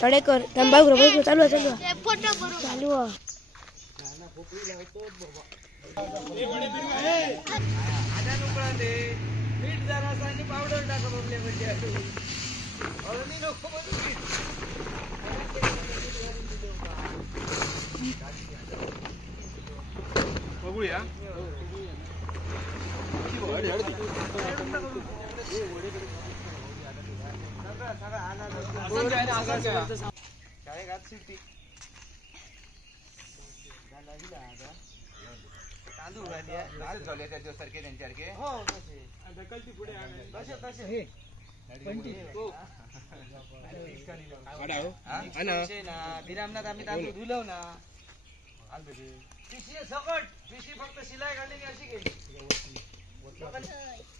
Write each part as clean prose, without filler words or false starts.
तडेकर तंबाखू चालू चालू चालू मीठ जरा पावडर टाका बघूया तांदूळ झाले त्याच्यासारखे त्यांच्यासारखे हो तसे पुढे तसे तसे विरामनाथ आम्ही तांदूळ धुलव ना पिशी सकट पिशी फक्त शिलाई काढली अशी गेली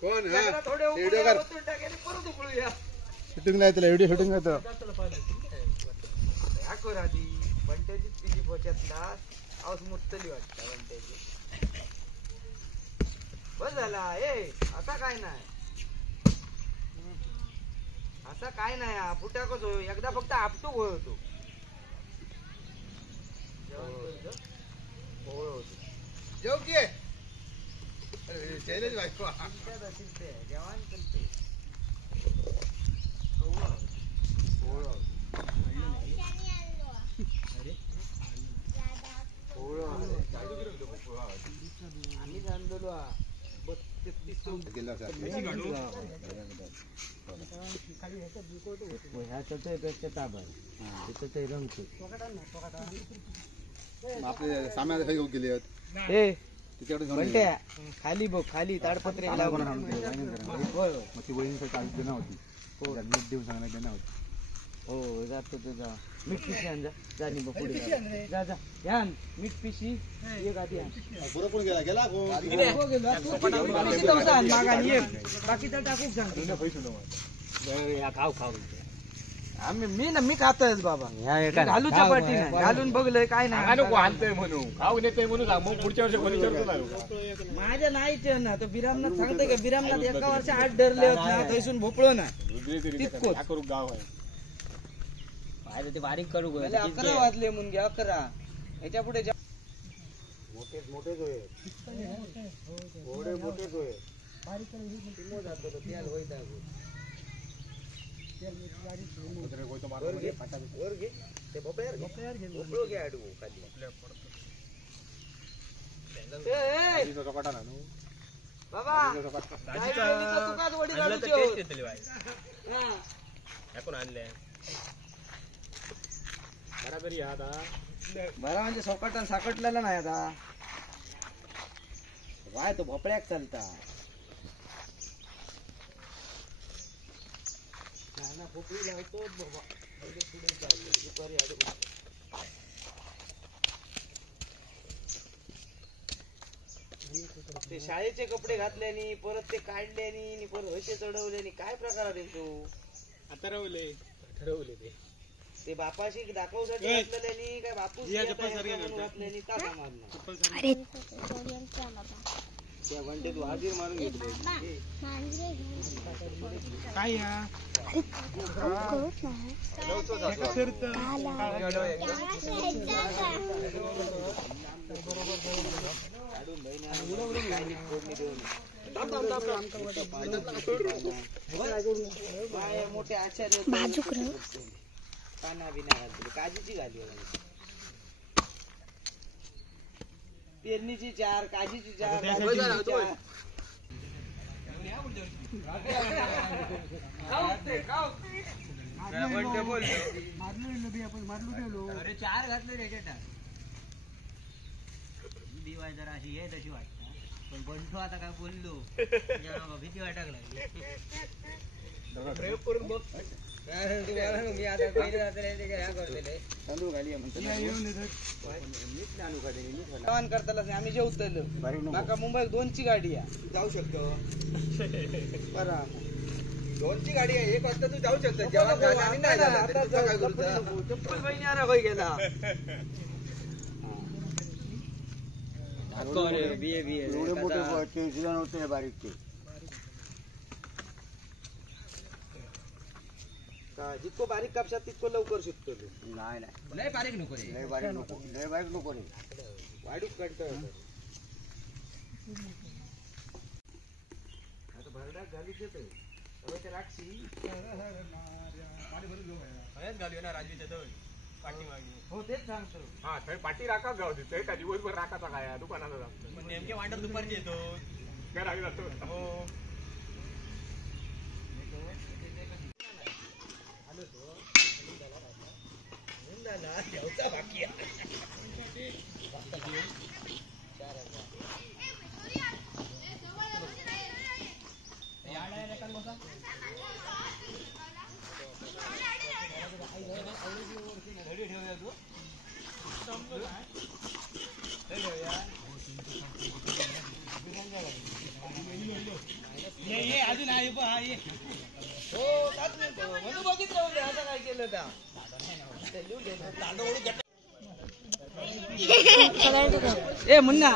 कोण थोडे ओतून टाकेल परत उकळूया शूटिंग नाही तुला व्हिडिओ शूटिंग होतं याको राधी बंट्याचीच पिशी पोचतला आवाज मुतली वाटतं बंट्याची बस झाला असा काय नाही आता काय नाही फुटाकच होय एकदा फक्त आपटू होतो जेव की शैलेश बायको जेवण करते आम्ही आणलेलो आपले साम्याला काही गेले खाली बघ खाली ताडपत्रे ती वहिनीसाठी आज देणार होती मीठ देऊन सांगणार देणार होती हो जातो तुझा मीठ पिशी आण जा बघ पुढे जा जा या मीठ पिशी एक आधी बरोबर गेला गेला बाकी तर टाकूच सांगतो खाऊ खाऊ मी खातोय बाबा घालूच्या पाठी नाही घालून बघलंय काय नाही नको आणतोय म्हणून खाऊन येतोय म्हणून मग पुढच्या वर्षी माझ्या नाहीच ना तो बिरामनाथ सांगतोय का बिरामनाथ एका वर्ष आठ धरले होत ना थैसून भोपळो ना करू गाव आहे ते बारीक करू 11 वाजले मुनगे 11 याच्या पुढे मोठे मोठेच होय मोठेच होय बरा म्हणजे सोकाटन साकटलेला नाही आता काय तो भोपळ्याक चालता ते शाळेचे कपडे घातल्यानी परत ते काढल्यानी परत हसे चढवल्यानी काय प्रकार आहे तो आता ठरवले ते बापाशी दाखवसाठी घातलेल्यानी काय बापू घातल्यानी का मारणार त्या घंटे तू हाजीर मारून घेतली काय मोठे आचार्य काना बिना घालतो काजीची घाली पेरणीची 4 काजीची 4 अरे 4 घातले रे दिवाय जरा अशी आहे तशी वाटत पण बंठू आता काय बोललो भीती वाटायला लागली मी आता पहिले तांदूळ घाली करताना आम्ही जेवतलो माका मुंबईत 2ची गाडी आहे जाऊ शकतो बरं 2ची गाडी आहे 1 वाजता तू जाऊ शकतो जेव्हा गेला एवढे मोठे नव्हते बारीक ते का जितको बारीक कापशात तितको लवकर शिकतो तू. नाही नाही लय बारीक नको रे. लय बारीक नको लय बारीक नको रे. वाढूक काढतोय आता भरडा घालू देतोय હવે તે રાખશી हयाच घालूया ना राजवीच्या दोन पाठी मागणी. हो तेच सांगतो. हा थंय पाठी राखा गाव तिथे का दिवसभर राखाचा काय दुकानाचा जातो पण नेमके वांडर दुपारची येतो. काय राखी जातो. हो बाकी अजून आहे हो म्हणून बघितलं आता काय केलं त्या ए मुन्ना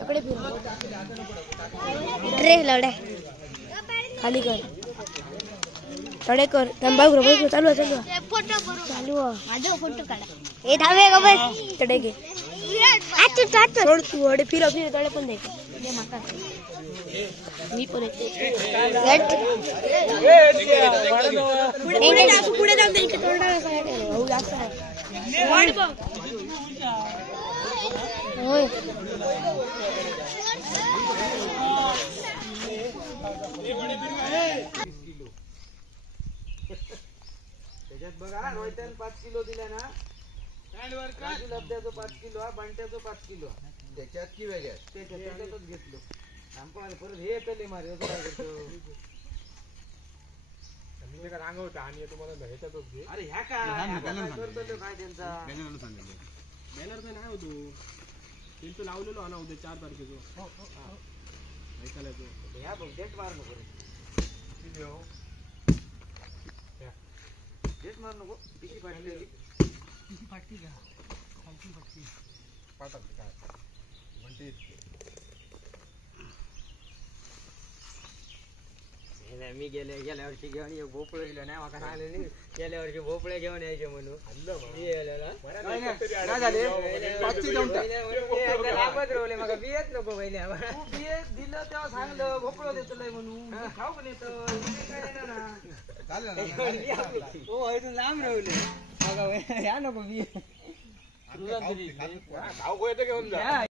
तकडे फिरू रे लवड्या खाली कर तडे कर तंबाखू बघू चालू आहे चालू आहे फोटो काढा ए धावे का बस तडे घे सोड तू अडे फिर तडे पण दे मी पण पुढे जाऊ दे भाऊ जास्त होय त्याच्यात बघा रोहित्यान 5 किलो दिला ना लब्ध्याचं 5 किलो हा बंट्याचं 5 किलो त्याच्यात की वेगळ्यात त्याच्यातच घेतलो परत हे येतले मारे काय करतो रांगवता आणि तुम्हाला ह्याच्यातच घे. अरे ह्या काय करतो काय त्यांचा बॅनर तर नाही होतो त्यांचं लावलेलो हा ना उद्या 4 तारखेचं ऐकायला येतो. ह्या बघ डेट मार नको डेट मार नको किती फाटली का पाहतात काय म्हणते मी गेल्या वर्षी घेऊन एक भोपळे दिलं नाही मला सांगले गेल्या वर्षी भोपळे घेऊन यायचे म्हणून मग बियेत नको पहिले बियेत दिलं तेव्हा सांगलं भोपळं देतलंय म्हणून खाऊ पण येतं लांब राहले मग ह्या नको बिये गाव घेऊन जा.